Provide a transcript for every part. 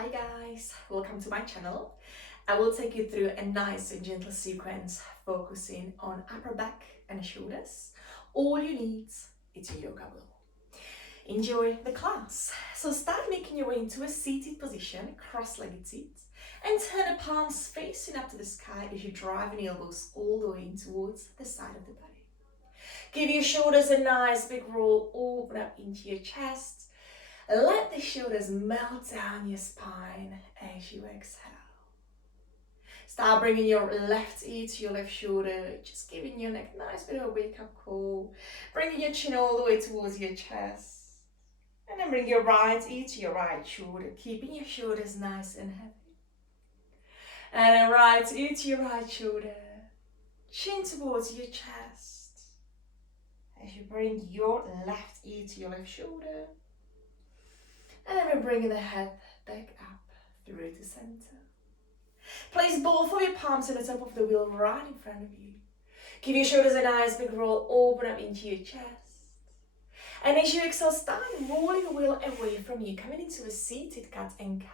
Hi guys, welcome to my channel. I will take you through a nice and gentle sequence focusing on upper back and shoulders. All you need is a yoga will. Enjoy the class. So start making your way into a seated position, cross-legged seat, and turn the palms facing up to the sky as you drive the elbows all the way in towards the side of the body. Give your shoulders a nice big roll, open up into your chest. Let the shoulders melt down your spine as you exhale. Start bringing your left ear to your left shoulder, just giving your neck a nice bit of a wake-up call. Bringing your chin all the way towards your chest. And then bring your right ear to your right shoulder, keeping your shoulders nice and heavy. And then right ear to your right shoulder, chin towards your chest. As you bring your left ear to your left shoulder. And then we're bringing the head back up through the center. Place both of your palms on the top of the wheel right in front of you. Give your shoulders a nice big roll, open up into your chest. And as you exhale, start rolling the wheel away from you, coming into a seated cat and cow.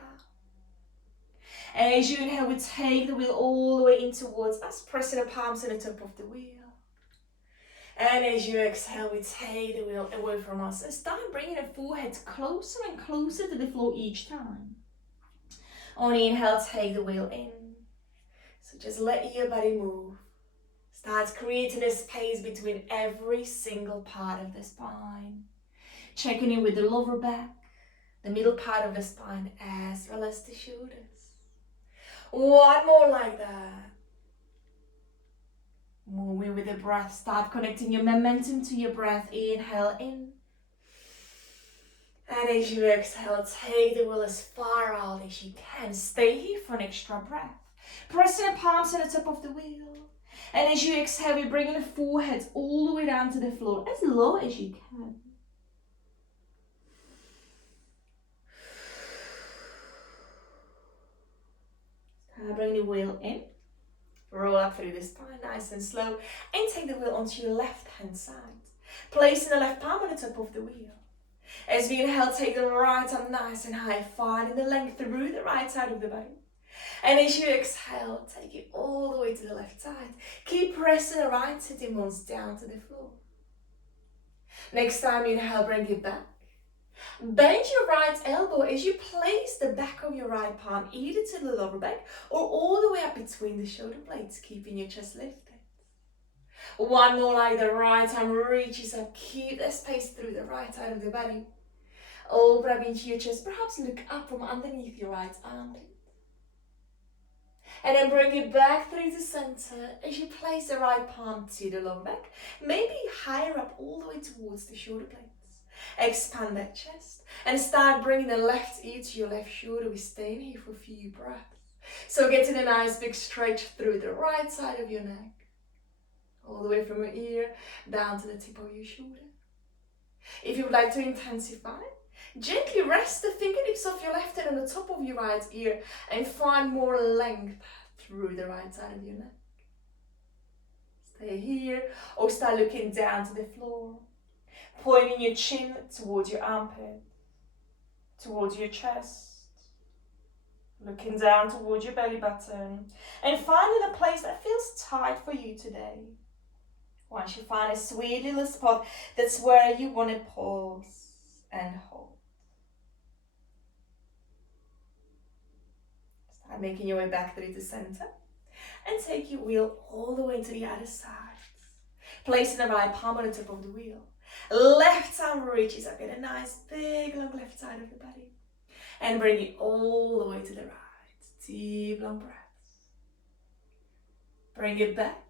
And as you inhale, we take the wheel all the way in towards us, pressing the palms on the top of the wheel. And as you exhale, we take the wheel away from us and start bringing the forehead closer and closer to the floor each time. On the inhale, take the wheel in. So just let your body move. Start creating a space between every single part of the spine. Checking in with the lower back, the middle part of the spine, as well as the shoulders. One more like that. Moving with the breath, start connecting your momentum to your breath. Inhale in. And as you exhale, take the wheel as far out as you can. Stay here for an extra breath. Pressing the palms on the top of the wheel. And as you exhale, you're bringing the forehead all the way down to the floor, as low as you can. Bring the wheel in. Roll up through the spine, nice and slow, and take the wheel onto your left hand side. Placing the left palm on the top of the wheel. As we inhale, take the right arm nice and high, finding the length through the right side of the body. And as you exhale, take it all the way to the left side. Keep pressing the right sitting bones down to the floor. Next time you inhale, bring it back. Bend your right elbow as you place the back of your right palm either to the lower back or all the way up between the shoulder blades, keeping your chest lifted. One more like the right arm reaches up. Keep the space through the right side of the body. Open up into your chest. Perhaps look up from underneath your right armpit. And then bring it back through the center as you place the right palm to the lower back. Maybe higher up all the way towards the shoulder blades. Expand that chest and start bringing the left ear to your left shoulder. We're staying here for a few breaths. So getting a nice big stretch through the right side of your neck. All the way from your ear down to the tip of your shoulder. If you would like to intensify, gently rest the fingertips of your left hand on the top of your right ear and find more length through the right side of your neck. Stay here or start looking down to the floor. Pointing your chin towards your armpit, towards your chest. Looking down towards your belly button and finding a place that feels tight for you today. Once you find a sweet little spot, that's where you want to pause and hold. Start making your way back through the center and take your wheel all the way to the other side. Placing the right palm on the top of the wheel. Left arm reaches up, get a nice big long left side of the body. And bring it all the way to the right. Deep long breaths. Bring it back.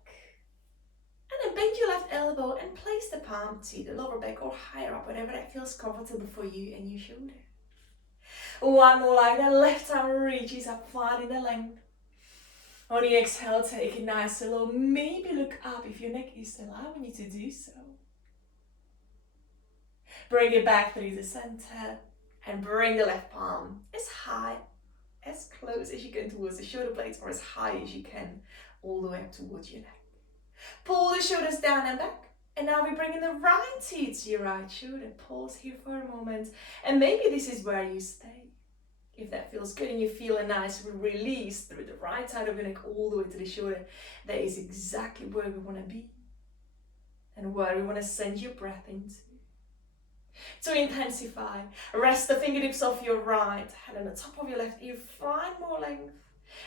And then bend your left elbow and place the palm to the lower back or higher up, whatever that feels comfortable for you and your shoulder. One more like that. Left arm reaches up, finding the length. On the exhale, take it nice and low. Maybe look up if your neck is allowing you to do so. Bring it back through the center and bring the left palm as high, as close as you can towards the shoulder blades or as high as you can all the way up towards your neck. Pull the shoulders down and back. And now we're bringing the right ear to your right shoulder. Pause here for a moment. And maybe this is where you stay. If that feels good and you feel a nice release through the right side of your neck all the way to the shoulder, that is exactly where we want to be and where we want to send your breath into. To intensify, rest the fingertips of your right hand on the top of your left ear, find more length,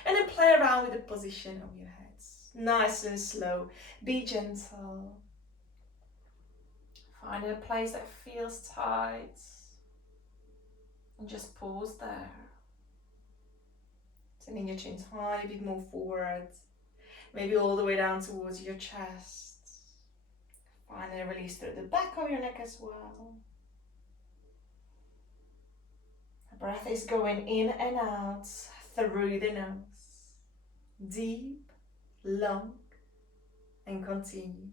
and then play around with the position of your heads. Nice and slow, be gentle. Find a place that feels tight, and just pause there. Sending your chin a tiny bit more forward, maybe all the way down towards your chest. Find a release through the back of your neck as well. The breath is going in and out through the nose. Deep, long, and continuous.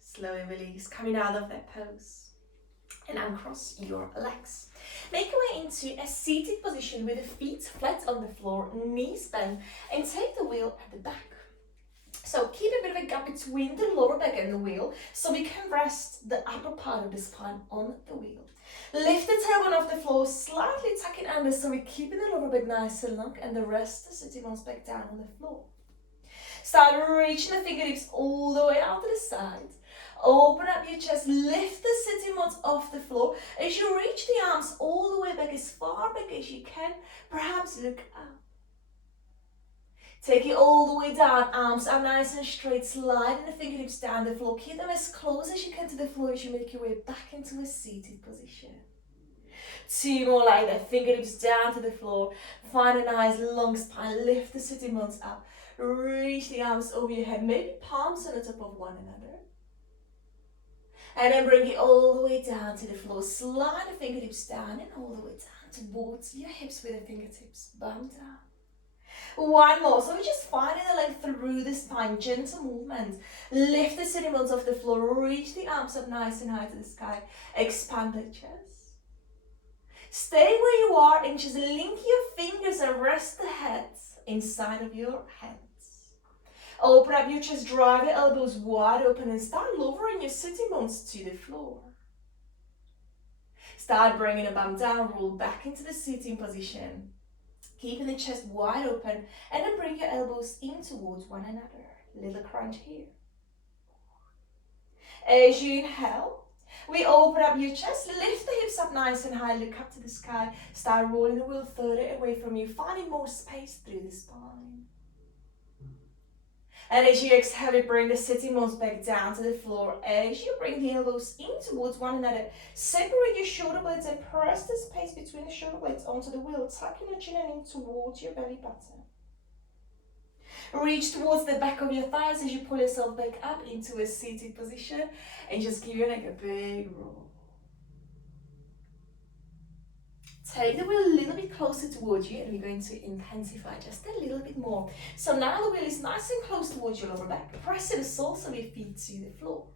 Slowly release, coming out of that pose. And uncross your legs. Make your way into a seated position with the feet flat on the floor, knees bent, and take the wheel at the back. So keep a bit of a gap between the lower back and the wheel so we can rest the upper part of the spine on the wheel. Lift the tailbone off the floor, slightly tuck it under so we're keeping the lower back nice and long, and the rest of the sitting bones back down on the floor. Start reaching the fingertips all the way out to the side. Open up your chest, lift the sitting bones off the floor. As you reach the arms all the way back, as far back as you can, perhaps look up. Take it all the way down, arms are nice and straight, sliding the fingertips down the floor. Keep them as close as you can to the floor as you make your way back into a seated position. 2 more like that, fingertips down to the floor. Find a nice long spine, lift the sitting bones up. Reach the arms over your head, maybe palms on the top of one another. And then bring it all the way down to the floor. Slide the fingertips down and all the way down towards your hips with the fingertips. Bum down. One more. So we're just finding the length through the spine. Gentle movement. Lift the sitting bones off the floor. Reach the arms up nice and high to the sky. Expand the chest. Stay where you are and just link your fingers and rest the head inside of your hands. Open up your chest, drive your elbows wide open and start lowering your sitting bones to the floor. Start bringing the bum down, roll back into the sitting position. Keeping the chest wide open and then bring your elbows in towards one another. Little crunch here. As you inhale, we open up your chest, lift the hips up nice and high, look up to the sky. Start rolling the wheel further away from you, finding more space through the spine. And as you exhale, you bring the sitting bones back down to the floor. As you bring the elbows in towards one another, separate your shoulder blades and press the space between the shoulder blades onto the wheel, tucking your chin in towards your belly button. Reach towards the back of your thighs as you pull yourself back up into a seated position, and just give your neck a big roll. Take the wheel a little bit closer towards you, and we're going to intensify just a little bit more. So now the wheel is nice and close towards your lower back. Press the soles of your feet to the floor.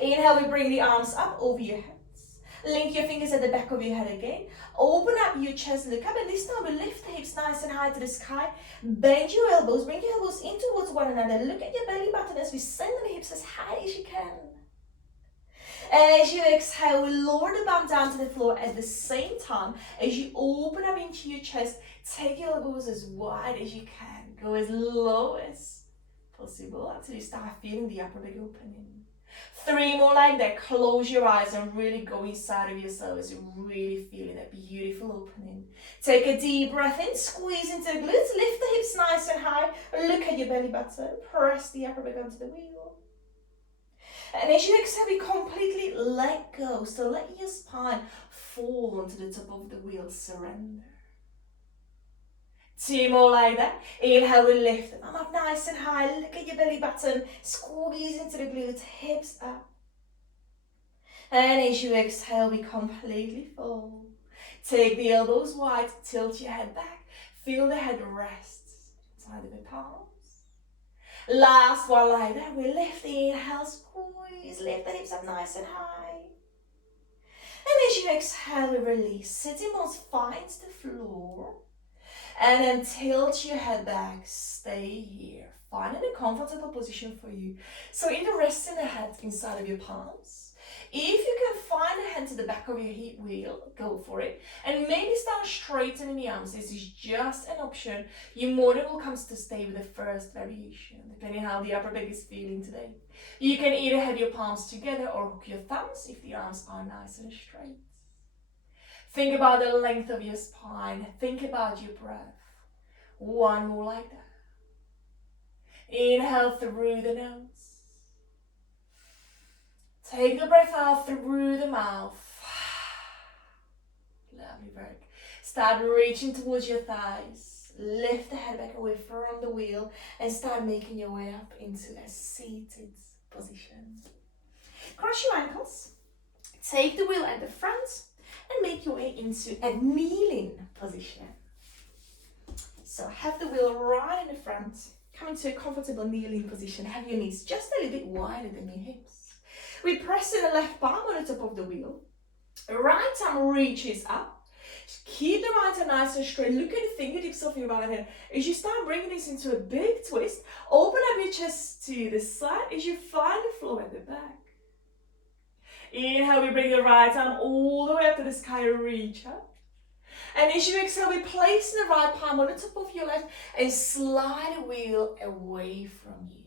Inhale, we bring the arms up over your heads. Link your fingers at the back of your head again. Open up your chest, look up, and this time we lift the hips nice and high to the sky. Bend your elbows, bring your elbows in towards one another. Look at your belly button as we send the hips as high as you can. As you exhale, we lower the bum down to the floor at the same time. As you open up into your chest, take your elbows as wide as you can. Go as low as possible until you start feeling the upper back opening. 3 more like that. Close your eyes and really go inside of yourself as you're really feeling that beautiful opening. Take a deep breath in, squeeze into the glutes, lift the hips nice and high. Look at your belly button, press the upper back onto the wheel. And as you exhale, we completely let go. So let your spine fall onto the top of the wheel, surrender. 2 more like that. Inhale, we lift them up nice and high. Look at your belly button, squeeze into the glutes, hips up. And as you exhale, we completely fall. Take the elbows wide, tilt your head back. Feel the head rest inside of the palms. Last one like that, we lift the inhale, squeeze, lift the hips up nice and high. And as you exhale, we release. Sitting bones finds the floor. And then tilt your head back, stay here. Finding a comfortable position for you. So either resting the head inside of your palms. If you can find a hand to the back of your hip wheel, go for it. And maybe start straightening the arms. This is just an option. You're more than welcome to stay with the first variation, depending how the upper back is feeling today. You can either have your palms together or hook your thumbs if the arms are nice and straight. Think about the length of your spine. Think about your breath. One more like that. Inhale through the nose. Take the breath out through the mouth. Lovely work. Start reaching towards your thighs. Lift the head back away from the wheel and start making your way up into a seated position. Cross your ankles. Take the wheel at the front and make your way into a kneeling position. So have the wheel right in the front. Come into a comfortable kneeling position. Have your knees just a little bit wider than your hips. We press in the left palm on the top of the wheel. Right arm reaches up. Keep the right hand nice and straight. Look at the fingertips of your right hand. As you start bringing this into a big twist, open up your chest to the side as you find the floor at the back. Inhale, we bring the right arm all the way up to the sky, reach up. And as you exhale, we place the right palm on the top of your left and slide the wheel away from you.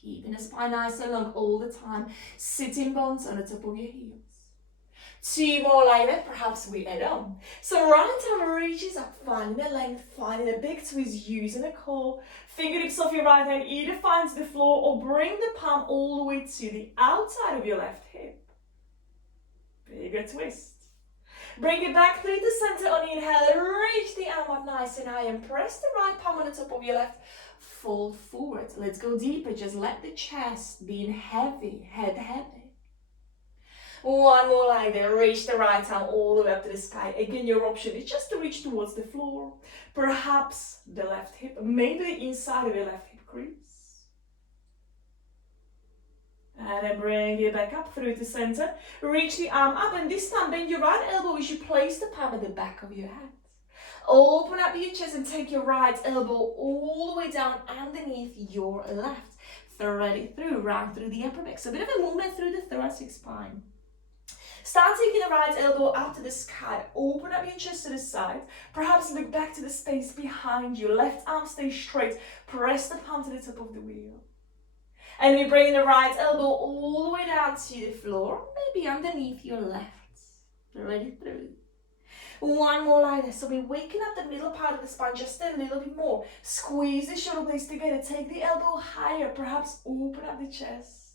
Keeping the spine nice and long all the time. Sitting bones on the top of your heels. 2 more like that, perhaps we add on. So right arm reaches up, finding the length, finding a big twist, using the core. Fingertips of your right hand either finds the floor or bring the palm all the way to the outside of your left hip. Bigger twist. Bring it back through the center on the inhale. Reach the arm up nice and high and press the right palm on the top of your left. Fold forward. Let's go deeper. Just let the chest be heavy, head heavy. One more like that. Reach the right arm all the way up to the sky. Again, your option is just to reach towards the floor. Perhaps the left hip, maybe the inside of your left hip crease. And then bring it back up through the center. Reach the arm up and this time bend your right elbow as you place the palm at the back of your head. Open up your chest and take your right elbow all the way down underneath your left. Thread it through, round through the upper back. So a bit of a movement through the thoracic spine. Start taking the right elbow up to the sky. Open up your chest to the side. Perhaps look back to the space behind you. Left arm stays straight. Press the palm to the top of the wheel. And we bring the right elbow all the way down to the floor, maybe underneath your left. Thread it through. One more like that. So we're waking up the middle part of the spine just a little bit more. Squeeze the shoulder blades together. Take the elbow higher. Perhaps open up the chest.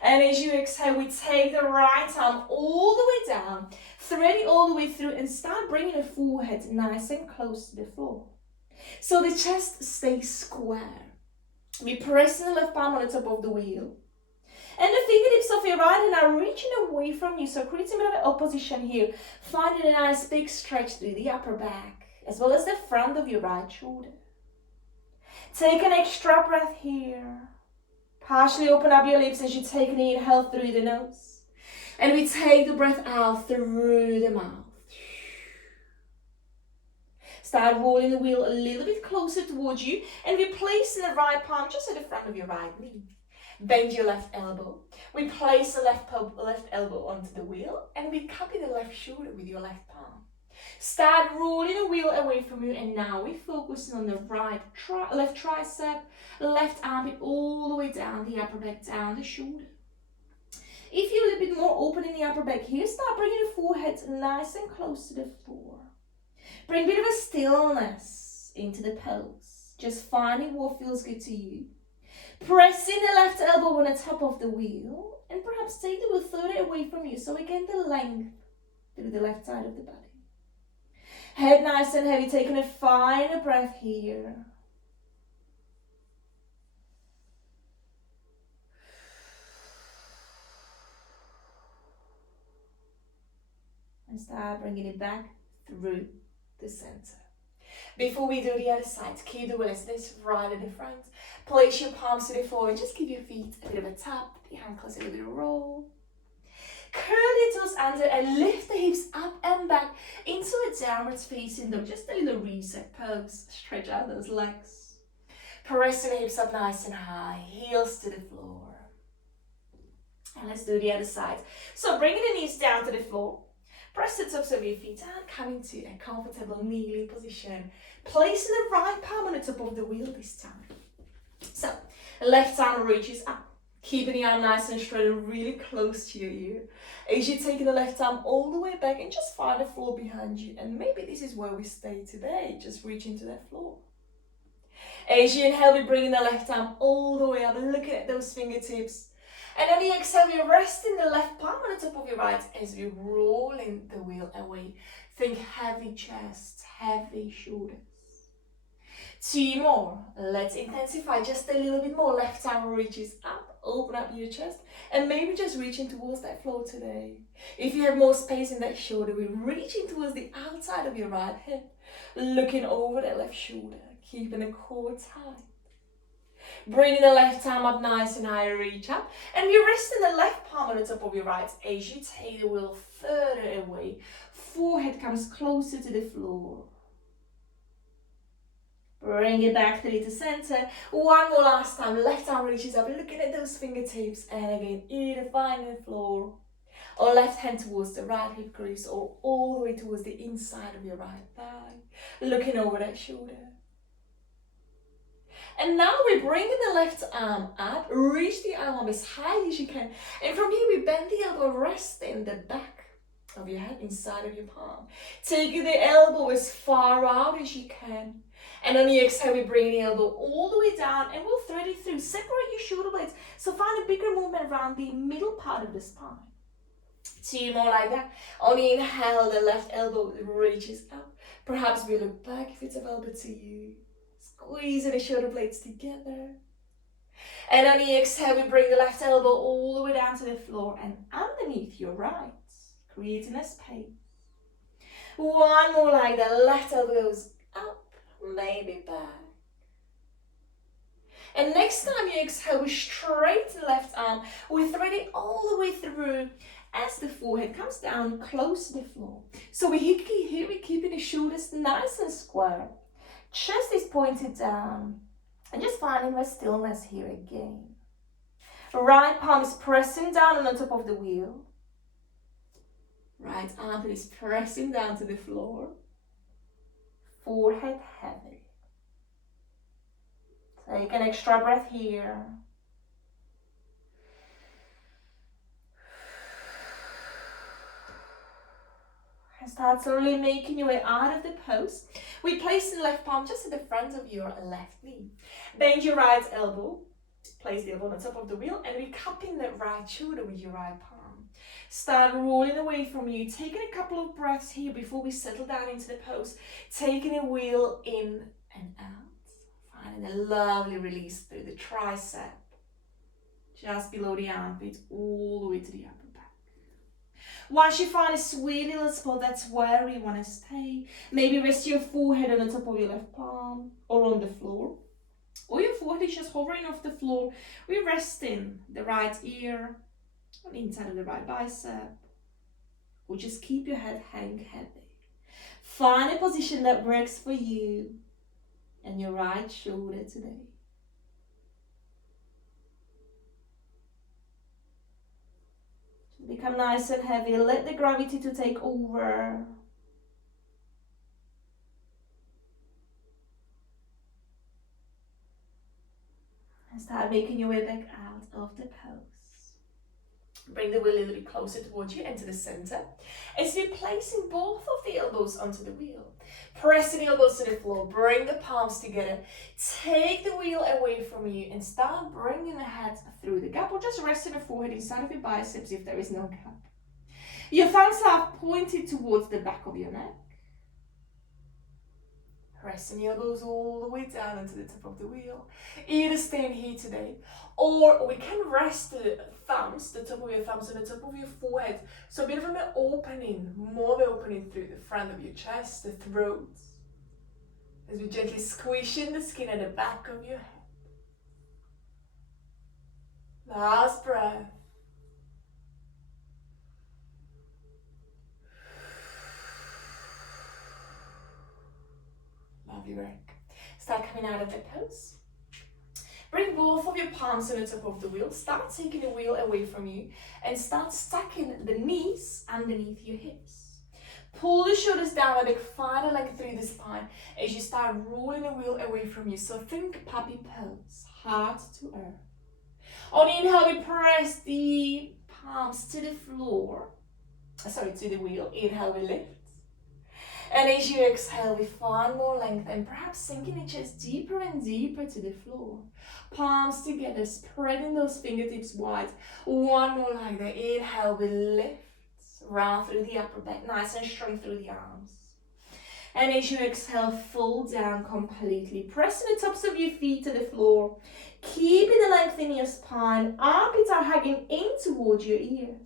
And as you exhale, we take the right arm all the way down. Thread it all the way through and start bringing the forehead nice and close to the floor. So the chest stays square. We press the left palm on the top of the wheel. And the fingertips of your right hand are reaching away from you. So creating a bit of an opposition here. Finding a nice big stretch through the upper back, as well as the front of your right shoulder. Take an extra breath here. Partially open up your lips as you take an inhale through the nose. And we take the breath out through the mouth. Start rolling the wheel a little bit closer towards you and we place the right palm just at the front of your right knee. Bend your left elbow. We place the left elbow onto the wheel and we copy the left shoulder with your left palm. Start rolling the wheel away from you and now we're focusing on the left tricep, left armpit all the way down the upper back, down the shoulder. If you're a little bit more open in the upper back here, start bringing the forehead nice and close to the floor. Bring a bit of a stillness into the pose. Just finding what feels good to you. Pressing the left elbow on the top of the wheel and perhaps take the wheel further away from you so again the length through the left side of the body. Head nice and heavy, taking a final breath here. And start bringing it back through the center. Before we do the other side, keep the wheel as this right in the front. Place your palms to the floor and just give your feet a bit of a tap, the ankles a little bit of a roll. Curl your toes under and lift the hips up and back into a downwards facing dog. Just a little reset pose. Stretch out those legs. Pressing the hips up nice and high. Heels to the floor. And let's do the other side. So bringing the knees down to the floor. Press the tops of your feet down, coming to a comfortable kneeling position. Placing the right palm on the top of the wheel this time. So, left arm reaches up. Keeping the arm nice and straight and really close to your ear. As you're taking the left arm all the way back and just find the floor behind you. And maybe this is where we stay today, just reaching to that floor. As you inhale, we're bringing the left arm all the way up, looking at those fingertips. And on the exhale, we're resting the left palm on the top of your right as we're rolling the wheel away. Think heavy chest, heavy shoulders. 2 more. Let's intensify just a little bit more. Left arm reaches up, open up your chest, and maybe just reaching towards that floor today. If you have more space in that shoulder, we're reaching towards the outside of your right hip, looking over that left shoulder, keeping the core tight. Bringing the left arm up nice and high, reach up, and we're resting the left palm on the top of your right as you take the wheel further away. Forehead comes closer to the floor. Bring it back to the center. One more last time. Left arm reaches up, looking at those fingertips, and again, either finding the floor, or left hand towards the right hip crease, or all the way towards the inside of your right thigh, looking over that shoulder. And now we're bringing the left arm up, reach the arm up as high as you can. And from here, we bend the elbow, resting the back of your head inside of your palm. Taking the elbow as far out as you can. And on the exhale, we bring the elbow all the way down and we'll thread it through. Separate your shoulder blades. So find a bigger movement around the middle part of the spine. 2 more like that. On the inhale, the left elbow reaches up. Perhaps we look back if it's available to you. Squeezing the shoulder blades together. And on the exhale, we bring the left elbow all the way down to the floor and underneath your right, creating a space. 1 more like that. Left elbow goes up, maybe back. And next time you exhale, we straighten the left arm. We thread it all the way through as the forehead comes down close to the floor. So we're keeping the shoulders nice and square. Chest is pointed down. And just finding my stillness here again. Right palm is pressing down on the top of the wheel. Right arm is pressing down to the floor. Forehead heavy. Take an extra breath here. And start slowly making your way out of the pose. We place the left palm just at the front of your left knee. Bend your right elbow. Place the elbow on the top of the wheel and we're cupping the right shoulder with your right palm. Start rolling away from you. Taking a couple of breaths here before we settle down into the pose. Taking a wheel in and out. Finding a lovely release through the tricep. Just below the armpit, all the way to the upper back. Once you find a sweet little spot, that's where we want to stay. Maybe rest your forehead on the top of your left palm or on the floor. Or your forehead is just hovering off the floor. We're resting the right ear on the inside of the right bicep. Or just keep your head hang heavy. Find a position that works for you and your right shoulder today. Become nice and heavy. Let the gravity to take over. And start making your way back out of the pose. Bring the wheel a little bit closer towards you and to the center. As you're placing both of the elbows onto the wheel. Pressing the elbows to the floor. Bring the palms together. Take the wheel away from you and start bringing the head through the gap or just resting the forehead inside of your biceps if there is no gap. Your thumbs are pointed towards the back of your neck. Pressing the elbows all the way down into the top of the wheel. Either staying here today, or we can rest the thumbs, the top of your thumbs on the top of your forehead. So a bit of an opening, more of an opening through the front of your chest, the throat. As we gently squish in the skin at the back of your head. Last breath. Lovely work. Start coming out of the pose. Bring both of your palms on the top of the wheel. Start taking the wheel away from you and start stacking the knees underneath your hips. Pull the shoulders down and find a length through the spine as you start rolling the wheel away from you. So think puppy pose, heart to earth. On the inhale, we press the palms to the floor. To the wheel. Inhale, we lift. And as you exhale, we find more length and perhaps sinking the chest deeper and deeper to the floor. Palms together, spreading those fingertips wide. One more like that. Inhale, we lift. Round through the upper back, nice and strong through the arms. And as you exhale, fold down completely. Pressing the tops of your feet to the floor. Keeping the length in your spine. Armpits are hugging in towards your ears.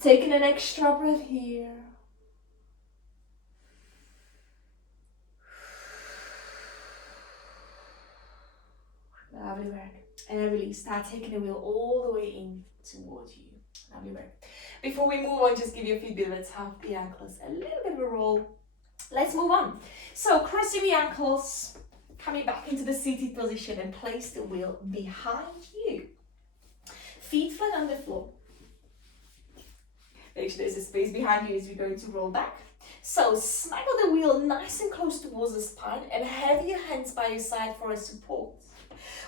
Taking an extra breath here. Lovely work. And release. Start taking the wheel all the way in towards you. Lovely work. Before we move on, just give your feet a bit of a tap, the ankles, a little bit of a roll. Let's move on. So crossing the ankles, coming back into the seated position and place the wheel behind you. Feet flat on the floor. Make sure there's a space behind you as you're going to roll back. So snuggle the wheel nice and close towards the spine and have your hands by your side for a support.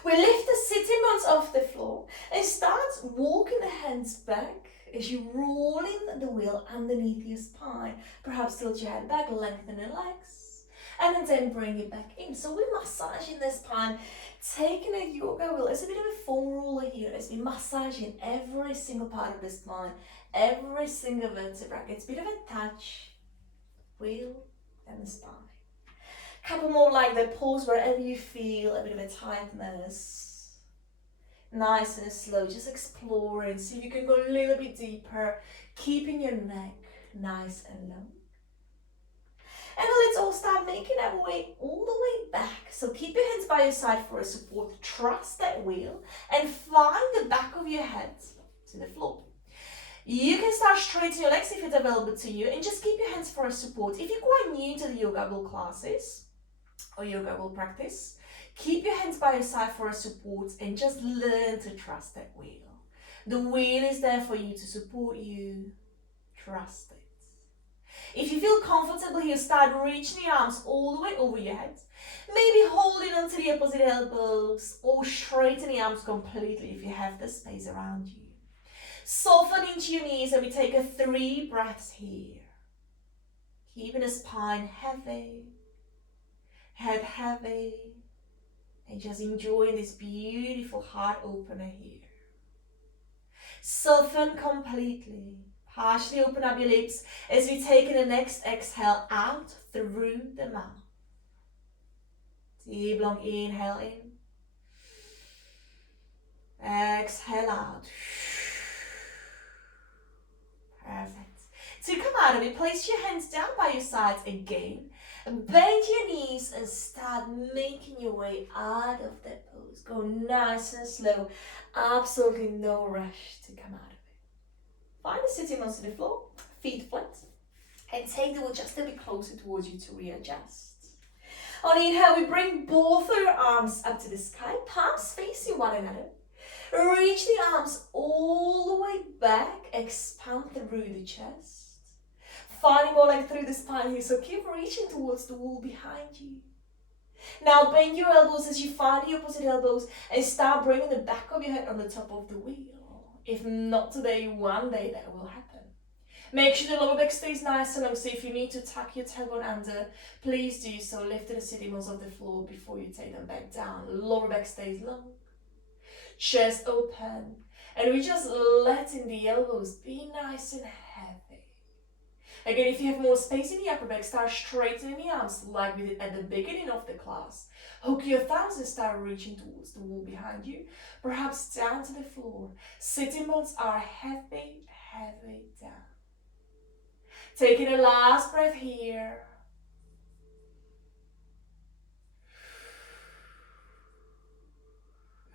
We lift the sitting bones off the floor and start walking the hands back as you roll in the wheel underneath your spine. Perhaps tilt your head back, lengthen the legs, and then bring it back in. So we're massaging the spine, taking a yoga wheel as a bit of a foam roller here as we massaging every single part of the spine, every single vertebra. It's a bit of a touch, wheel, and the spine. Couple more like that. Pause wherever you feel a bit of a tightness. Nice and slow, just exploring. See if you can go a little bit deeper, keeping your neck nice and long. And let's all start making our way all the way back. So keep your hands by your side for a support. Trust that wheel and find the back of your head to the floor. You can start straightening your legs if it's available to you and just keep your hands for a support. If you're quite new to the yoga wheel classes or yoga wheel practice, keep your hands by your side for a support and just learn to trust that wheel. The wheel is there for you to support you. Trust it. If you feel comfortable here, start reaching the arms all the way over your head. Maybe holding onto the opposite elbows or straighten the arms completely if you have the space around you. Soften into your knees and we take 3 breaths here. Keeping the spine heavy, head heavy, and just enjoying this beautiful heart opener here. Soften completely. Partially open up your lips as we take the next exhale out through the mouth. Deep long inhale in. Exhale out. Perfect. To come out of it, place your hands down by your sides again. Bend your knees and start making your way out of that pose. Go nice and slow. Absolutely no rush to come out of it. Find a sitting bones to the floor, feet flat, and take the wheel just a bit closer towards you to readjust. On the inhale, we bring both of your arms up to the sky, palms facing one another. Reach the arms all the way back, expand through the chest. Finding more length through the spine here, so keep reaching towards the wall behind you. Now bend your elbows as you find the opposite elbows and start bringing the back of your head on the top of the wheel. If not today, one day that will happen. Make sure the lower back stays nice and long, so if you need to tuck your tailbone under, please do so. Lift the sitting bones off the floor before you take them back down. Lower back stays long. Chest open. And we're just letting the elbows be nice and heavy. Again, if you have more space in the upper back, start straightening the arms like we did at the beginning of the class. Hook your thumbs and start reaching towards the wall behind you, perhaps down to the floor. Sitting bones are heavy, heavy down. Taking a last breath here.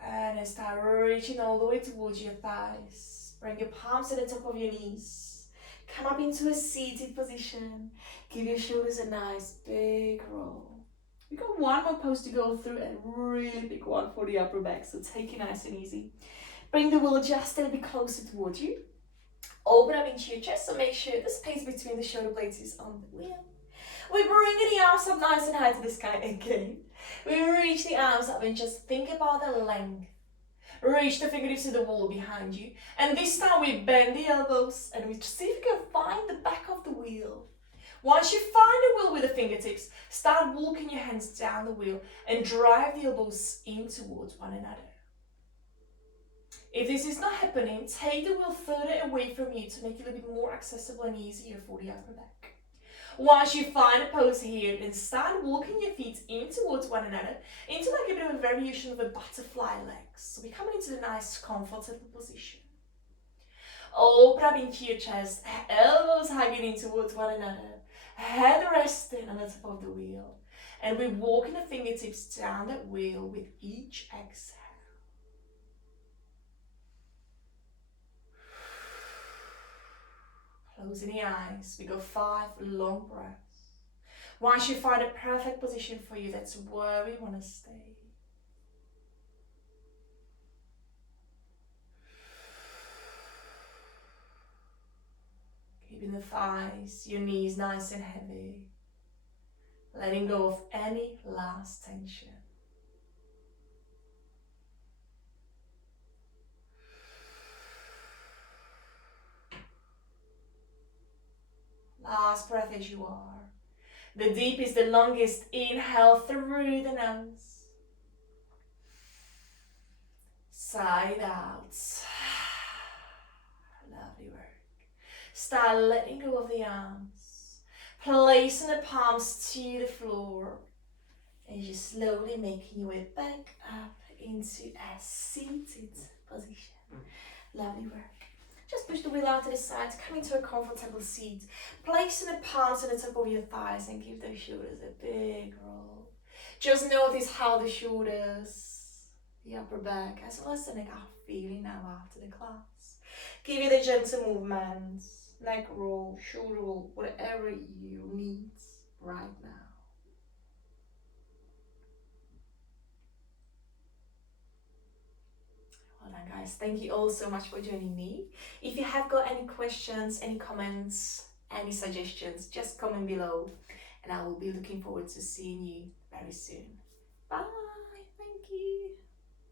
And then start reaching all the way towards your thighs. Bring your palms to the top of your knees. Come up into a seated position. Give your shoulders a nice big roll. We got one more pose to go through, and really big one for the upper back, so take it nice and easy. Bring the wheel just a little bit closer towards you. Open up into your chest, so make sure the space between the shoulder blades is on the wheel. We're bringing the arms up nice and high to the sky again. We reach the arms up and just think about the length. Reach the fingertips to the wall behind you. And this time we bend the elbows and we see if we can find the back of the wheel. Once you find the wheel with the fingertips, start walking your hands down the wheel and drive the elbows in towards one another. If this is not happening, take the wheel further away from you to make it a little bit more accessible and easier for the upper back. Once you find a pose here, then start walking your feet in towards one another, into like a bit of a variation of a butterfly legs. So we're coming into a nice, comfortable position. Open up into your chest, elbows hugging in towards one another, head resting on the top of the wheel. And we're walking the fingertips down that wheel with each exhale. Closing the eyes, we go 5 long breaths. Once you find a perfect position for you, that's where we want to stay. Keeping the thighs, your knees nice and heavy. Letting go of any last tension. Last breath as you are. The deepest, the longest inhale through the nose. Side out. Lovely work. Start letting go of the arms. Placing the palms to the floor. And just slowly making your way back up into a seated position. Lovely work. Just push the wheel out to the side, come into a comfortable seat. Placing the palms on the top of your thighs and give those shoulders a big roll. Just notice how the shoulders, the upper back, as well as the neck are feeling now after the class. Give it a gentle movement, neck roll, shoulder roll, whatever you need right now. Well done, guys. Thank you all so much for joining me. If you have got any questions, any comments, any suggestions, just comment below and I will be looking forward to seeing you very soon. Bye. Thank you.